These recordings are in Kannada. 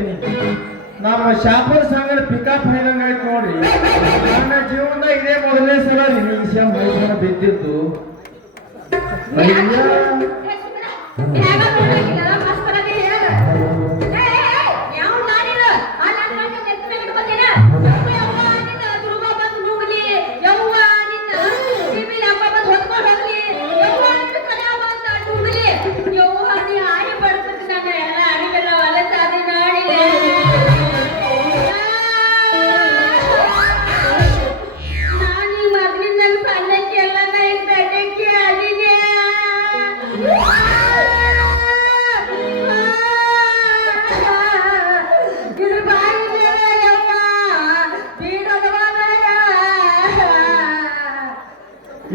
ದೇವತೀನಿ ನಮ್ಮ ಶಾಪುರ ಸಂಗಡ ಪಿಕಪ್ ಹೈದಂಗ ಆಯ್ತು ನೋಡ್ರಿ ನನ್ನ ಜೀವನದಾಗ ಇದೇ ಮೊದಲನೇ ಸಲ ನಿಮಗೆ ವಿಷಯ ಮೈಸೂರ ಬಿದ್ದಿದ್ದು.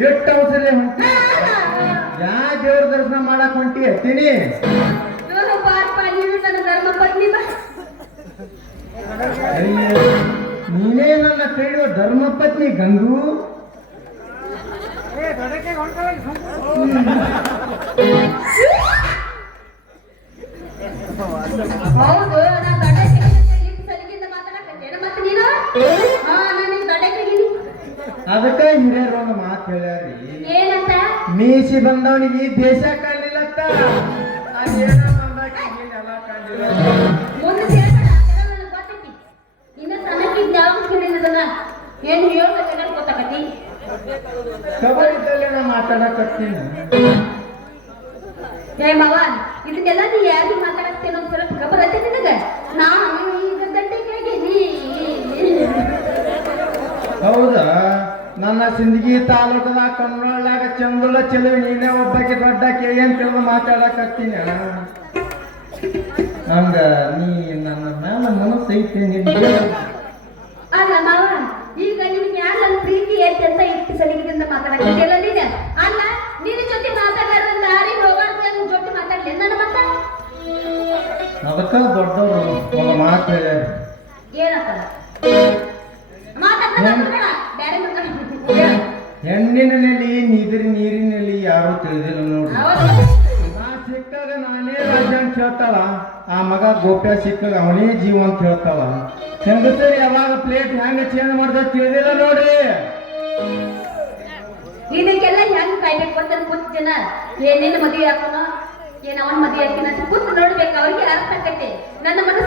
ಎಷ್ಟು ಅವಸರ ಹೊಂಟಿ ಯಾ ದೇವ್ರ ದರ್ಶನ ಮಾಡಕ್ ಹೊಂಟಿ ಹತ್ತೀನಿ ನೀನು ನನ್ನ ಕೈಡುವ ಧರ್ಮಪತ್ನಿ ಗಂಗು? ಹೌದು ಅದಕ್ಕ ಹಿರಿಯರು ಒಂದು ಮಾತು ಹೇಳ್ಯಾರಿ. ಏನಂತ? ಮೀಸಿ ಬಂದವನಿಗೆ ಈ ದೇಶ ಅದೇನ ಬಂದಾಗ ಮುಂದೆ ಅದೆಲ್ಲ ನನಗೆ ಗೊತ್ತೈತಿ. ಇನ್ನ ಏನು ಗೊತ್ತಾಗತಿ ನಾ ಮಾತಾಡಕತ್ತೀನಿ. ಏ ಮಾವ ಇದನ್ನೆಲ್ಲ ನೀ ಯಾರಿಗೆ ಸ್ವಲ್ಪ ಖಬರ್ ಐತೆ ನಿನಗ? ನಾನು ಈಗ ಹೌದಾ? ನನ್ನ ಸಿಂದಗಿ ತಾಲೂಕದ ಕನ್ನಡದಾಗ ಚಂದುಳ ಚೆಲುವಿ ನೀನೇ ಒಬ್ಬಾಕಿ ದೊಡ್ಡಾಕಿ ಏನ್ ತಿಳಿದು ಮಾತಾಡಕತ್ತೀನಿ. ಹಂಗ ನೀ ನನ್ನ ಮ್ಯಾಲ ಮನಸ್ಸು ಐತಿ ಅಲ್ಲ ಮಾವ ಈಗ ನಿನ್ ಮ್ಯಾಲ ಪ್ರೀತಿ ಐತೆ ಅಂತ ಇಷ್ಟು ಸಲಿಗೆದಿಂದ ಮಾತಾಡಕತ್ತಿಲ್ಲ ನೀನು? ಅಲ್ಲ ನಿನ್ನ ಜೊತೆ ಮಾತಾಡೋದ್ರ ದಾರಿ ನನ್ ಜೊತೆ ಮಾತಾಡ್ಲಿ ನನ್ನ ಮತ್ತ? ಅದಕ್ಕ ದೊಡ್ಡವರು ಒಂದು ಮಾತು ಹೇಳ್ಯಾರ ಏನಂತಲ್ಲ ಮಾತಾಡ್ತಾ ಬೇಡ ಬೇರೆ ಮಾತಾಡ್ಬೇಕು ಹೆಣ್ಣಿನಲ್ಲಿ ನೀದಿರಿ ನೀರಿನಲ್ಲಿ ಯಾರು ತಿಳಿದಿಲ್ಲ ನೋಡ್ರಿ. ನಾ ಸಿಕ್ಕಾಗ ನಾನೇ ರಾಜ್ಯ ಅಂತ ಹೇಳ್ತಾಳ ಆ ಮಗ ಗೋಪ್ಯ ಸಿಕ್ಕಾಗ ಅವನೇ ಜೀವ ಅಂತ ಹೇಳ್ತಾಳ. ಹೆಂಗಸರಿ ಯಾವಾಗ ಪ್ಲೇಟ್ ಹೆಂಗ ಚೇಂಜ್ ಮಾಡ್ದ ತಿಳಿದಿಲ್ಲ ನೋಡ್ರಿ. ಇದಕ್ಕೆಲ್ಲ ಹೆಂಗ್ ಕಾಯ್ಬೇಕು ಅಂತ ಕೂತ್ ಜನ ಏನೇನು ಮದುವೆ ಹಾಕೋಣ ಏನ್ ಅವನ್ ಮದುವೆ ಹಾಕಿನ ಅಂತ ಕೂತ್ ನೋಡ್ಬೇಕು ಅವ್ರಿಗೆ ಅರ್ಥ ಆಕೈತೆ ನನ್ನ ಮನಸ್ಸು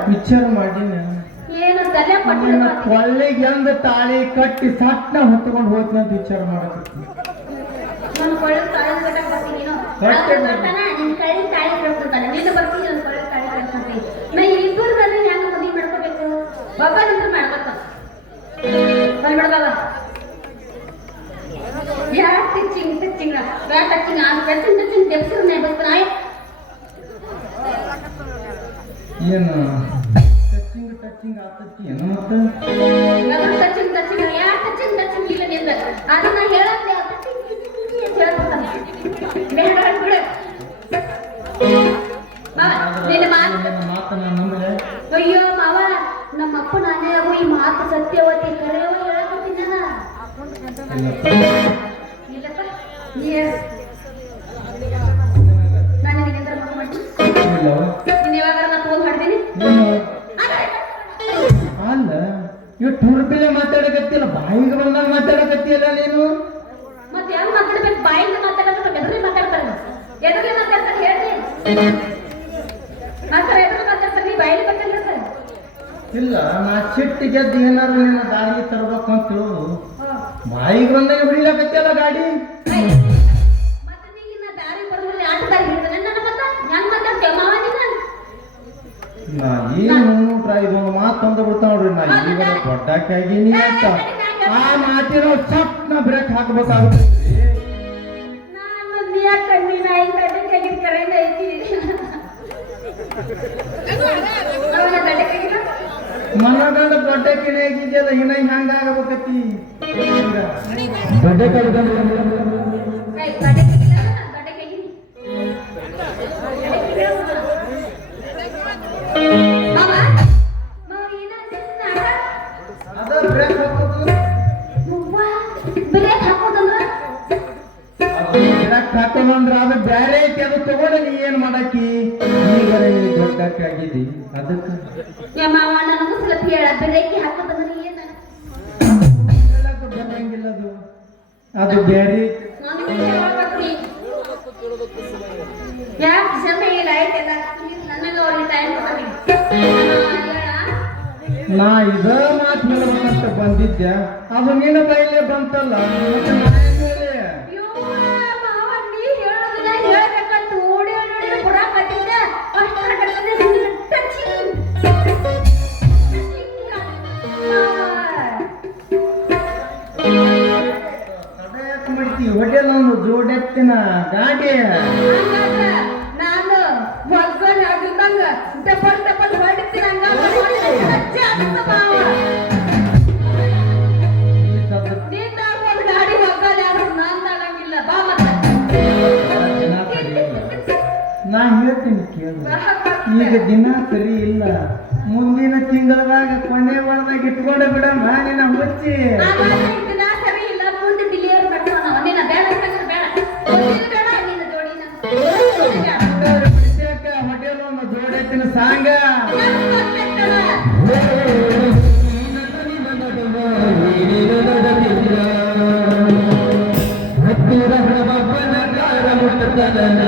ವಿಚಾರ ಮಾಡ ವಿಚಾರ ಮಾಡಿನ ಏನು ತಲೆ ನಿನ್ನ ಪಟ್ಟು ಕೊಳ್ಳಿಗೆ ಎಂದ ತಾಳಿ ಕಟ್ಟಿ ಸಟ್ನ ಹೊತ್ಕೊಂಡು ಹೋಗ್ತೀನಿ ಅಂತ ವಿಚಾರ ಮಾಡಕತ್ತೀನಿ ನಾನು ಕೊಳ್ಳೆ ತಾಳಿ ಕಟ್ಟಕ್ ಬರ್ತೀನಿ ನೀನು ಕಟ್ಟೆ ಅವ್ನು ಬರ್ತಾನ ನಿನ್ ಕಳ್ಳಿ ತಾಳಿ ಕಟ್ಕೊತಾನೆ ನೀನು ಬರ್ತೀನಿ ನನ್ನ ಕೊಳ್ಳೆ ತಾಳಿ ಕಟ್ಕೊಂತೀನಿ ನಾ ಇಬ್ಬರದಲ್ಲಿ ಹೆಂಗ್ ಮದುವೆ ಮಾಡ್ಕೋಬೇಕು ಒಬ್ಬ ನಿಂತು ಮಾಡ್ಕೊತ ಬಂದ್ಬಿಡ ಬಾಬಾ ಯಾ ಟಚಿಂಗ್ ಟಚಿಂಗ್ ಯಾ ಟಚಿಂಗ್ ಆ ಟಚಿಂಗ್ ಟಚಿಂಗ್ ತೆಪ್ಸಿರ್ ನೇ ಬರ್ತಾನ ಆಯ್ ಏನು? ಟಚಿಂಗ್ ಟಚಿಂಗ್ ಆಗ್ತೈತಿ. ಏನು ಮತ್ತೆ? ಅಯ್ಯೋ ಮಾವ ನಮ್ಮ ಅಪ್ಪ ನಾನೇ ಆಗೋ ಈ ಮಾತು ಸತ್ಯವತಿ ಕರೆಯೋ ಹೇಳಕತ್ತೀನಿ ಇಲ್ಲಪ್ಪ ನೀ ಮಾತಾಡಕತ್ತಿಲ್ಲ ಬಾಯಿಗೆ ಬಂದಾಗ ಮಾತಾಡಕತ್ತಿಯಲ್ಲ ನೀನು? ಮತ್ತೆ ಹೆಂಗ್ ಮಾತಾಡ್ಬೇಕು? ಬಾಯಿಂದ ಮಾತಾಡೋದು ಎದುರಲ್ಲಿ ಮಾತಾಡ್ತಾರೆ ಎದುರಲ್ಲಿ ಮಾತಾಡ್ತಾರೆ ಹೇಳ್ರಿ. ಮಾತಾಡ ಎದುರು ಮಾತಾಡ್ತಾರೆ ನೀ ಇಲ್ಲ ನಾ ಸಿಟ್ಟು ಗೆದ್ದು ಏನಾರು ನಿನ್ನ ದಾರಿಗೆ ತರಬೇಕು ಅಂತ ಹೇಳು. ಬಾಯಿಗೆ ಬಂದಾಗ ಬಿಡ್ಲಾಕತ್ತಿಯಲ್ಲ ಗಾಡಿ? ಏನು ಮಾತು ತಂದು ಬಿಡ್ತಾ ನೋಡ್ರಿ ನಾ ಈಗ ದೊಡ್ಡಕ್ಕಾಗಿನಿ ಅಂತ. ಆ ಮಾತಿರೋ ಸಪ್ನ ಬ್ರೇಕ್ ಹಾಕ್ಬೇಕಾಗುತ್ತೆ. ಮನಗಂಡ ದೊಡ್ಡ ಕಿಣೆ ಆಗಿದೆಯಲ್ಲ ಇನ್ನ ಹೆಂಗಾಗಬೇಕತ್ತಿ. ದೊಡ್ಡ ಕಲ್ಕೊಂಡು ಬ್ರೇಕ್ ಹಾಕೋದಂದ್ರ? ಬ್ರೇಕ್ ಹಾಕೋದಂದ್ರ ಅದು ಬ್ಯಾರೆ ಐತಿ ಅದು ತಗೊಂಡ ನೀ ಏನ್ ಮಾಡಾಕಿ ಈಗ ದೊಡ್ಡಕ್ಕಾಗಿದ್ದಿ ಅದಕ್ಕೆ? ಮಾವ ನನಗೂ ಸ್ವಲ್ಪ ಹೇಳ ಬ್ರೇಕ್ ಹಾಕೋದಂದ್ರ ಏನ? ಬರಂಗಿಲ್ಲ ಅದು. ಅದು ಬ್ಯಾರೆ ಯಾಕೆ ಸಮಯ ಇಲ್ಲ ಆಯ್ತಲ್ಲ? ನನಗೆ ಅವ್ರಿಗೆ ಟೈಮ್ ನಾ ಇದ ಮಾತ್ ಮೇಲೆ ಬಂತ ಬಂದಿದ್ದೆ ಅದು ನಿನ್ನ ಕೈಲೇ ಬಂತಲ್ಲ? ಮತ್ತೆ ನಾನು ಏನ್ ಹೇಳಿ? ಅಯ್ಯೋ, ಮಾವ, ನೀ ನನಗೆ ದಿನ ಸರಿ ಇಲ್ಲ. ಮುಂದಿನ ತಿಂಗಳದಾಗ ಕೊನೆ ವಾರದಾಗ ಇಟ್ಕೊಂಡೆ ಬಿಡ ಮಾಡಿನ ಮುಚ್ಚಿ. ಹೋಟೆಲ್ ಒಂದು ಜೋಡಿ ಐತಿನ ಸಾಂಗ. ಹತ್ತಿರ ಬಬ್ಬನ ಕಾರ ಮುಟ್ಟತನ